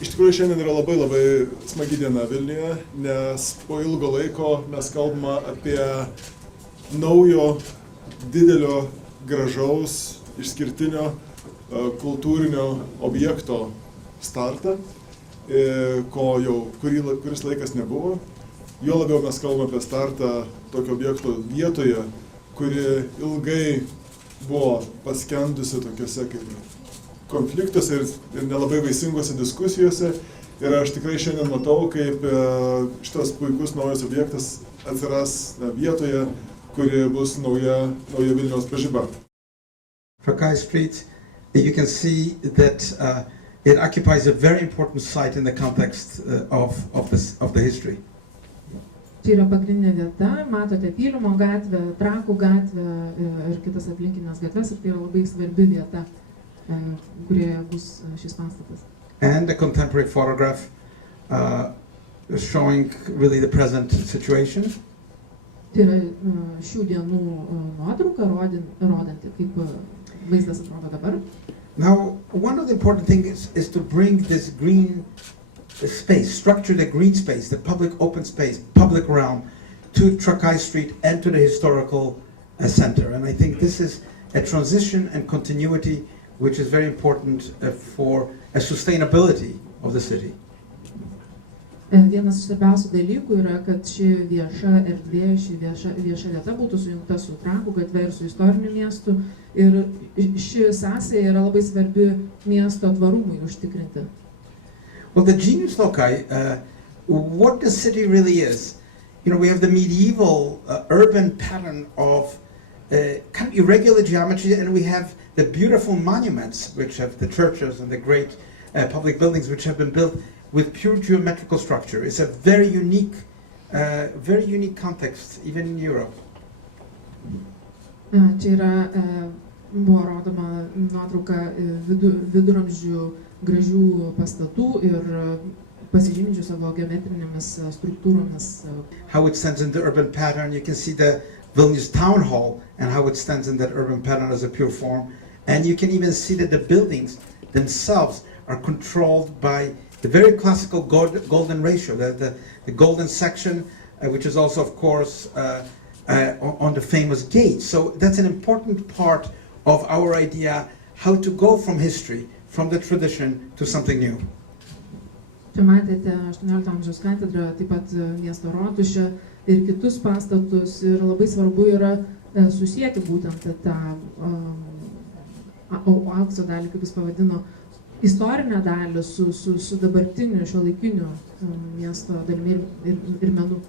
Iš tikrųjų šiandien yra labai smagi diena Vilniuje, nes po ilgo laiko mes kalbame apie naujo, didelio, gražaus, išskirtinio kultūrinio objekto startą, ko jau kuris laikas nebuvo. Jo labiau mes kalbame apie startą tokio objekto vietoje, kuri ilgai buvo paskendusi tokiuose kaip konfliktuose ir nelabai vaisingose diskusijose. Ir aš tikrai šiandien matau, kaip šitas puikus naujas objektas atsiras vietoje, kuri bus nauja Vilniaus pažiba. Trakai Street, you can see that it occupies a very important site in the context of the history. Čia yra pagrindinė vieta, matote Pylimo gatvę, Trakų gatvę ir kitas aplinkinės gatves, ir tai yra labai svarbi vieta, kurioje bus šis pastatas. And a contemporary photograph showing really the present situation. Tai yra šių dienų nuotrauka, rodanti, kaip vaizdas atrodo dabar. Now, one of the important things is to bring this green space, structure the green space, the public open space, public realm, to Trakai Street and to the historical center. And I think this is a transition and continuity which is very important for a sustainability of the city. Vienas iš svarbiausių dalykų yra, kad ši vieša erdvė, ši vieša vieta būtų sujungta su Trakų gatve ir su istoriniu miestu. Ir ši sąsaja yra labai svarbi miesto tvarumui užtikrinti. Well, the genius loci, what the city really is, you know, we have the medieval urban pattern of kind of irregular geometry, and we have the beautiful monuments, which have the churches and the great public buildings, which have been built with pure geometrical structure. It's a very unique context, even in Europe. Čia yra, buvo rodoma nuotrauka viduramžių gražių pastatų ir pasižyminčių savo geometrinėmis struktūromis. How it stands in the urban pattern, you can see the Vilnius Town Hall and how it stands in that urban pattern as a pure form. And you can even see that the buildings themselves are controlled by the very classical golden ratio, the golden section, which is also, of course, on the famous gate. So that's an important part of our idea how to go from history, from the tradition, to something new. Čia matėte 18 amžiaus katedrą, taip pat miesto rotušę ir kitus pastatus. Ir labai svarbu yra susijęti būtent tą aukso dalį, kaip jis pavadino, istorinę dalį su dabartiniu, šiuolaikiniu miesto dalimi ir menu.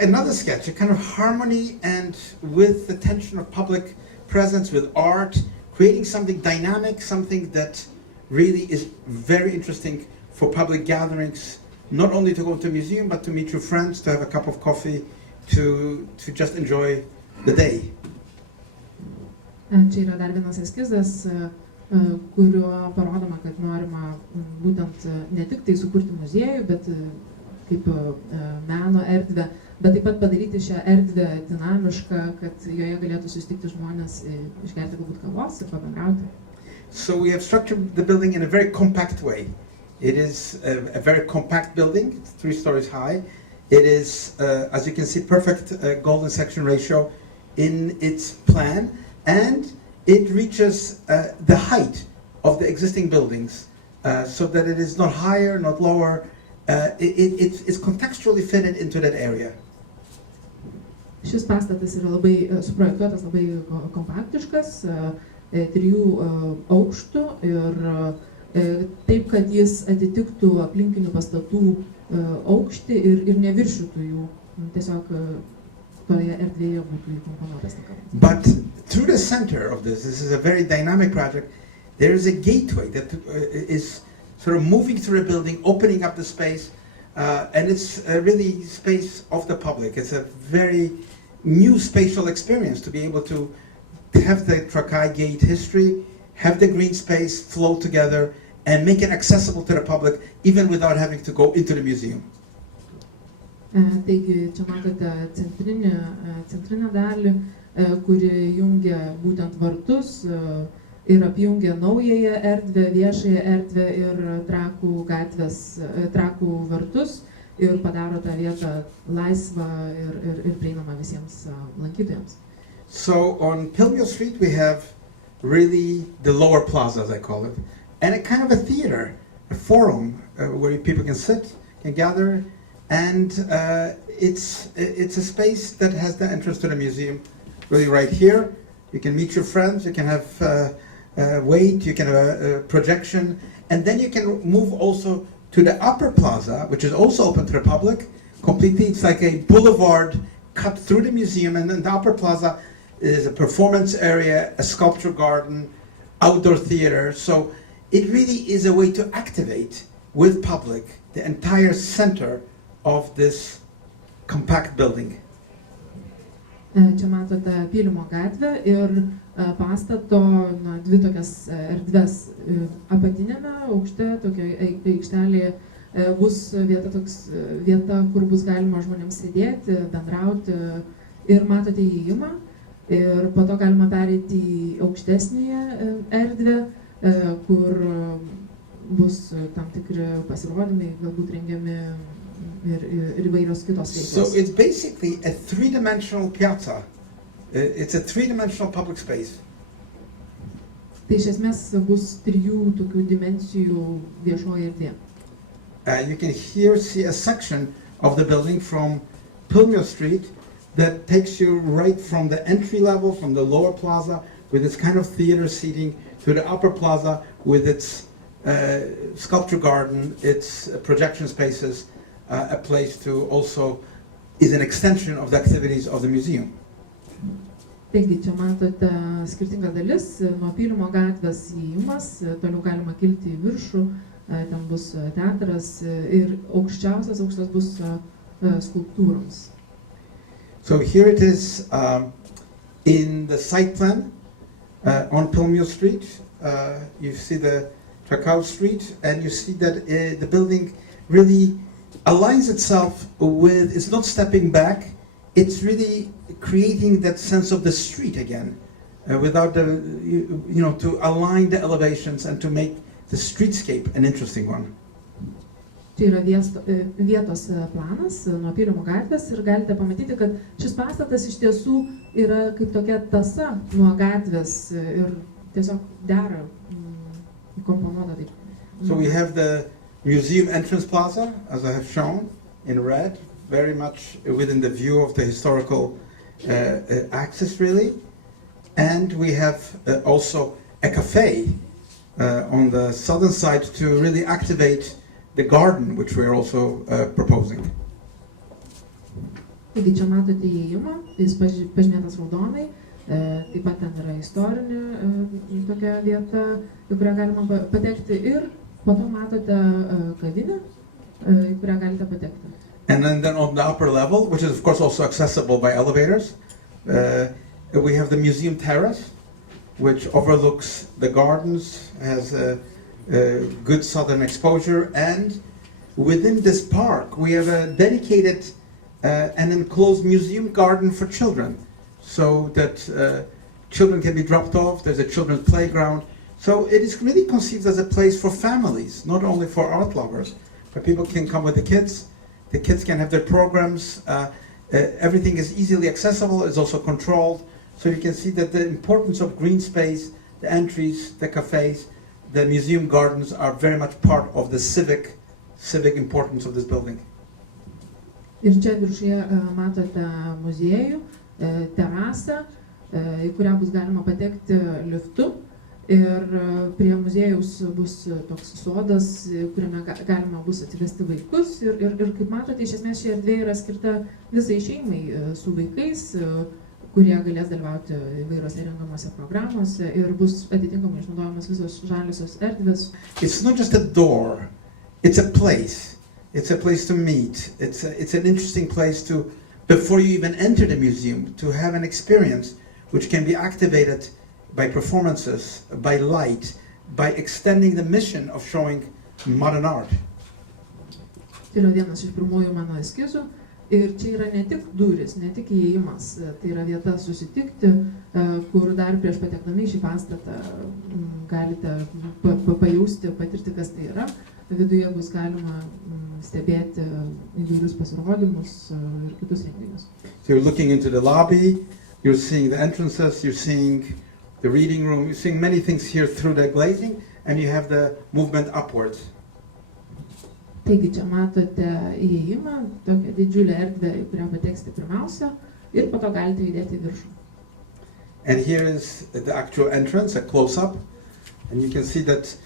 Another sketch, a kind of harmony and with the tension of public presence, with art, creating something dynamic, something that really is very interesting for public gatherings, not only to go to a museum, but to meet your friends, to have a cup of coffee, to just enjoy the day. Čia yra dar vienas eskizas, kuriuo parodoma, kad norima būtent ne tik tai sukurti muziejų, bet kaip meno erdvę, bet taip pat padaryti šią erdvę dinamišką, kad joje galėtų susitikti žmonės, išgerti galbūt kavos ir pabendrauti. So we have structured the building in a very compact way. It is a very compact building, it's 3 stories high. It is, as you can see, perfect golden section ratio in its plan, and it reaches the height of the existing buildings, so that it is not higher, not lower. It's contextually fitted into that area. Šis pastatas yra labai suprojektuotas, labai kompaktiškas, 3 aukštų ir taip, kad jis atitiktų aplinkinių pastatų aukštį ir neviršytų jų. Tiesiog toje erdvėje būtų įkomponuotas. But through the center of this is a very dynamic project, there is a gateway that is sort of moving through a building, opening up the space, and it's really space of the public. It's a very new spatial experience to be able to have the Trakai Gate history, have the green space flow together, and make it accessible to the public, even without having to go into the museum. Taigi, čia matote centrinę dalį, kuri jungia būtent vartus ir apjungia naująją erdvę, viešąją erdvę ir Trakų vartus ir padaro tą vietą laisvą ir prieinamą visiems lankytojams. So on Pilmio Street we have really the lower plaza, as I call it, and a kind of a theater, a forum where people can sit, can gather, and it's a space that has the entrance to the museum really right here. You can meet your friends, you can have wait, you can have a projection, and then you can move also to the upper plaza, which is also open to the public. Completely, it's like a boulevard cut through the museum, and then the upper plaza is a performance area, a sculpture garden, outdoor theater. So it really is a way to activate with public the entire center of this compact building. Čia matote Pylimo gatvę ir pastato dvi tokias erdves. Apatinėme aukšte, tokioje aikštelėje, bus vieta, kur bus galima žmonėms sėdėti, bendrauti. Ir matote įėjimą. Ir po to galima pereiti į aukštesnėje erdvę, kur bus tam tikri pasirodymai, galbūt rengiami ir įvairios kitos veiklos. So it's basically a three-dimensional piazza. It's a three-dimensional public space. Tai iš esmės bus 3 tokių dimensijų viešoji erdvė. You can here see a section of the building from Pilmio Street that takes you right from the entry level, from the lower plaza, with its kind of theater seating, to the upper plaza with its sculpture garden, its projection spaces, a place to also is an extension of the activities of the museum. Taigi čia matote skirtingas dalis, nuo Pylimo gatvės įėjimas, toliau galima kilti į viršų, ten bus teatras ir aukščiausias aukštas bus skulptūroms. So here it is in the site plan on Pilmio Street. You see the Trakau Street, and you see that the building really aligns itself with, it's not stepping back, it's really creating that sense of the street again, without the, to align the elevations and to make the streetscape an interesting one. Čia yra vietos planas nuo Pylimo gatvės ir galite pamatyti, kad šis pastatas iš tiesų yra kaip tokia tąsa nuo gatvės ir tiesiog dera įkomponuota taip. So we have the museum entrance plaza, as I have shown, in red, very much within the view of the historical axis, really. And we have also a cafe on the southern side to really activate the garden, which we are also proposing. Taigi čia matote įėjimą, jis pažymėtas raudonai, taip pat ten yra istorinė tokia vieta, į kurią galima patekti ir po to matote kavinę, į kurią galite patekti. And then on the upper level, which is of course also accessible by elevators, we have the museum terrace, which overlooks the gardens, has a good southern exposure, and within this park we have a dedicated and enclosed museum garden for children, so that children can be dropped off. There's a children's playground. So it is really conceived as a place for families, not only for art lovers, but people can come with the kids can have their programs, everything is easily accessible, it's also controlled, so you can see that the importance of green space, the entries, the cafes, the museum gardens are very much part of the civic importance of this building. Ir čia viršuje matote muziejų, terasą, į kurią bus galima patekti liftu. Ir prie muziejaus bus toks sodas, kuriame galima bus atsivesti vaikus. Ir kaip matote, iš esmės ši erdvė yra skirta visai šeimai su vaikais, kurie galės dalyvauti įvairiose rengiamose programuose ir bus atitinkamai išnaudojamas visos žaliosios erdvės. It's not just a door, it's a place. It's a place to meet. It's an interesting place to, before you even enter the museum, to have an experience which can be activated by performances, by light, by extending the mission of showing modern art. Tai yra vienas iš pirmųjų mano eskizų, Ir čia yra ne tik durys, ne tik įėjimas, tai yra vieta susitikti, kur dar prieš patekdami į šį pastatą galite pajausti, patirti, kas tai yra. Viduje bus galima stebėti įvairius pasirodymus ir kitus renginius. So you're looking into the lobby, you're seeing the entrances, you're seeing the reading room, you're seeing many things here through the glazing, and you have the movement upwards. Taigi čia matote įėjimą, tokią didžiulę erdvę, į kurią pateksite pirmiausia ir po to galite judėti į viršų. And here is the actual entrance, a close-up, and you can see that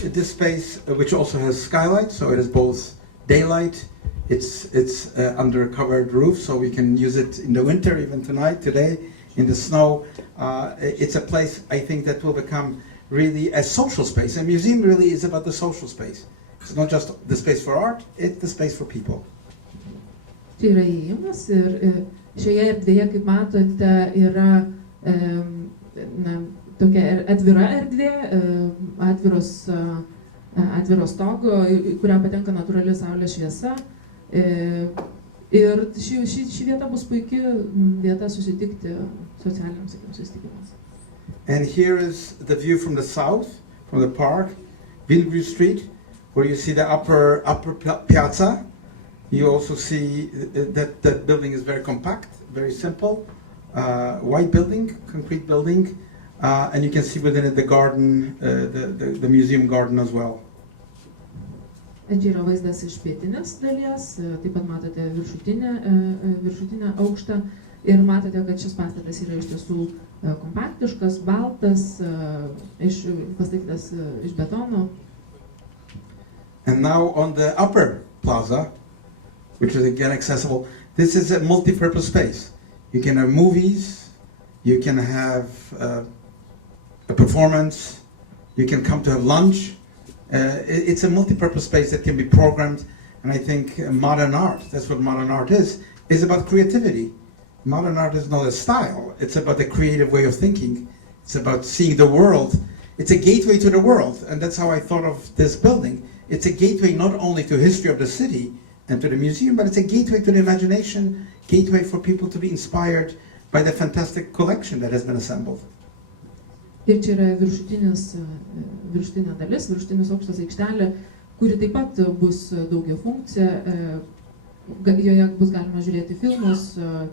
this space, which also has skylight, so it is both daylight, it's under a covered roof, so we can use it in the winter, even tonight, today, in the snow. It's a place, I think, that will become really a social space. A museum really is about the social space. It's not just the space for art, it's the space for people. Čia yra įėjimas ir šioje erdvėje, kaip matote, yra tokia atvira erdvė, atviro stogo, į kurią patenka natūrali saulės šviesa. Ir ši vieta bus puikia vieta susitikti socialiniams susitikimams. And here is the view from the south, from the park, Villevue Street, where you see the upper piazza. You also see that that building is very compact, very simple, white building, concrete building, and you can see within it the garden, the museum garden as well. Čia yra vaizdas iš pietinės dalies, taip pat matote viršutinę aukštą ir matote, kad šis pastatas yra iš tiesų kompaktiškas, baltas, pastatytas iš betono. And now on the upper plaza, which is again accessible, this is a multi-purpose space. You can have movies, you can have a performance, you can come to have lunch. It's a multi-purpose space that can be programmed, and I think modern art, that's what modern art is about creativity. Modern art is not a style, it's about the creative way of thinking. It's about seeing the world. It's a gateway to the world, and that's how I thought of this building. It's a gateway not only to history of the city and to the museum, but it's a gateway to the imagination, gateway for people to be inspired by the fantastic collection that has been assembled. Ir čia yra viršutinė dalis, viršutinis aukštas aikštelė, kuri taip pat bus daugiafunkcija. Joje bus galima žiūrėti filmus,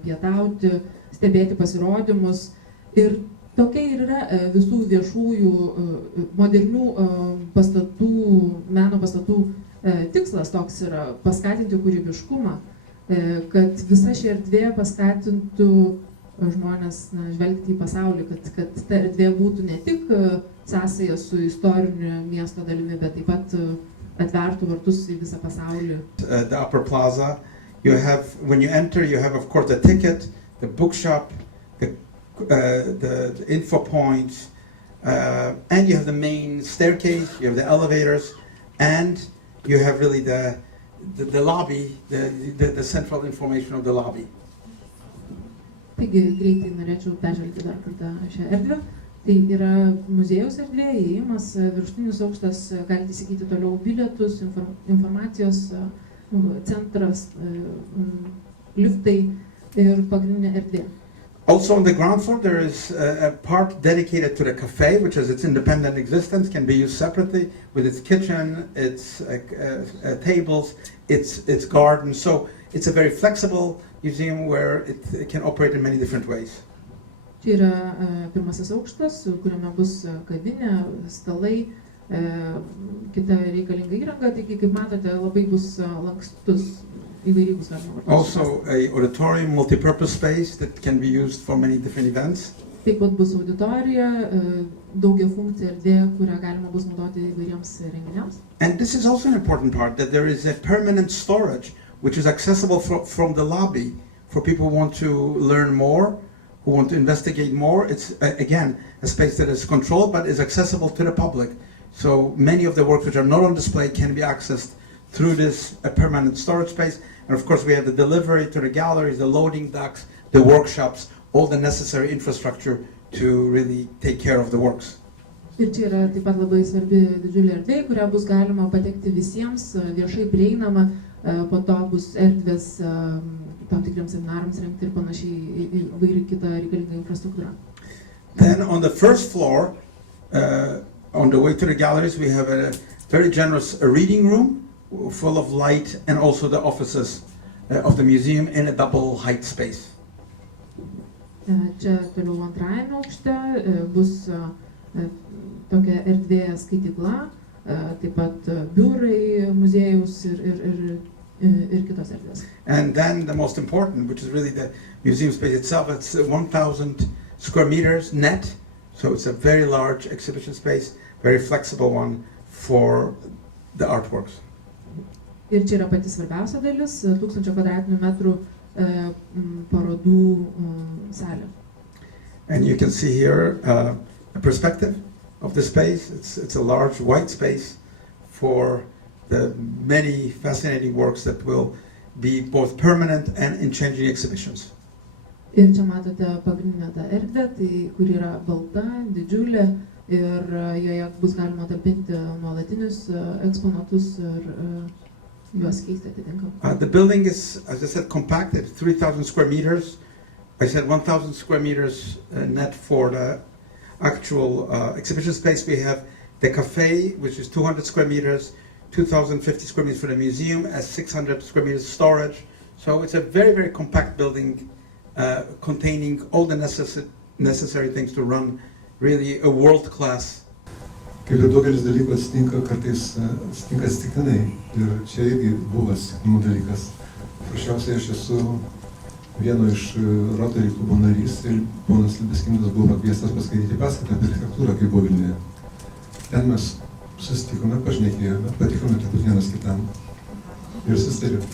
pietauti, stebėti pasirodymus. Ir tokia ir yra visų viešųjų, modernių pastatų, meno pastatų tikslas toks yra paskatinti kūrybiškumą, kad visa ši erdvė paskatintų žmonės žvelgti į pasaulį, kad ta erdvė būtų ne tik sąsaja su istoriniu miesto dalimi, bet taip pat atvertų vartus į visą pasaulį. The upper plaza, you have, when you enter, you have of course the ticket, the bookshop, the info point, and you have the main staircase, you have the elevators, and you have really the lobby, the central information of the lobby. Taigi greitai norėčiau peržvelgti dar kartą šią erdvę. Tai yra muziejaus erdvė, įėjimas, viršutinis aukštas, galite įsigyti toliau bilietus, informacijos centras, liftai ir pagrindinė erdvė. Also on the ground floor there is a part dedicated to the cafe, which has its independent existence, can be used separately with its kitchen, its tables, its garden. So it's a very flexible museum where it can operate in many different ways. Čia yra pirmasis aukštas, kuriame bus kavinė, stalai, kita reikalinga įranga, taigi kaip matote labai bus lankstus, įvairiai bus galima vartoti. Also a auditorium, multi-purpose space that can be used for many different events. Taip pat bus auditorija, daugiafunkcija erdvė, kurią galima bus naudoti įvairiems renginiams. And this is also an important part, that there is a permanent storage which is accessible from the lobby for people who want to learn more, who want to investigate more. It's, again, a space that is controlled but is accessible to the public. So many of the works which are not on display can be accessed through this permanent storage space. And of course we have the delivery to the galleries, the loading docks, the workshops, all the necessary infrastructure to really take care of the works. Ir čia yra taip pat labai svarbi didžiulė erdvė, kurią bus galima patekti visiems, viešai prieinama, po to bus erdvės tam tikriams seminarams rengti ir panašiai įvairi kita reikalinga infrastruktūra. Then on the first floor, on the way to the galleries, we have a very generous reading room full of light and also the offices of the museum in a double height space. Čia toliau antrajame aukšte bus tokia erdvė skaitykla, taip pat biurai, muziejaus ir kitos erdvės. And then the most important, which is really the museum space itself, it's 1,000 square meters net, so it's a very large exhibition space, very flexible one for the artworks. Ir čia yra pati svarbiausia dalis, 1000 kvadratinių metrų parodų salė. And you can see here a perspective of the space. It's a large white space for the many fascinating works that will be both permanent and in changing exhibitions. Ir čia matote pagrindinę tą erdvę, tai kur yra balta, didžiulė ir joje bus galima talpinti nuolatinius eksponatus ir juos keisti atitinkamai. The building is, as I said, compact. It's 3,000 square meters. I said 1,000 square meters net for the actual exhibition space. We have the cafe, which is 200 square meters, 2,050 square meters for the museum, as 600 square meters storage. So it's a very, very compact building containing all the necessary things to run really a world-class. Kaip ir daugelis dalykų atsitinka, kartais atsitinka atsitiktinai. Ir čia irgi buvo atsitiktinų dalykas. Paprasčiausiai aš esu vieno iš Rotary klubo narys ir ponas Libeskindas buvo pakviestas paskaityti paskaitą apie architektūrą, kai buvo Vilniuje. Ten mes susitikome, pašnekėjome, patikome turbūt vienas kitam ir susitarėme.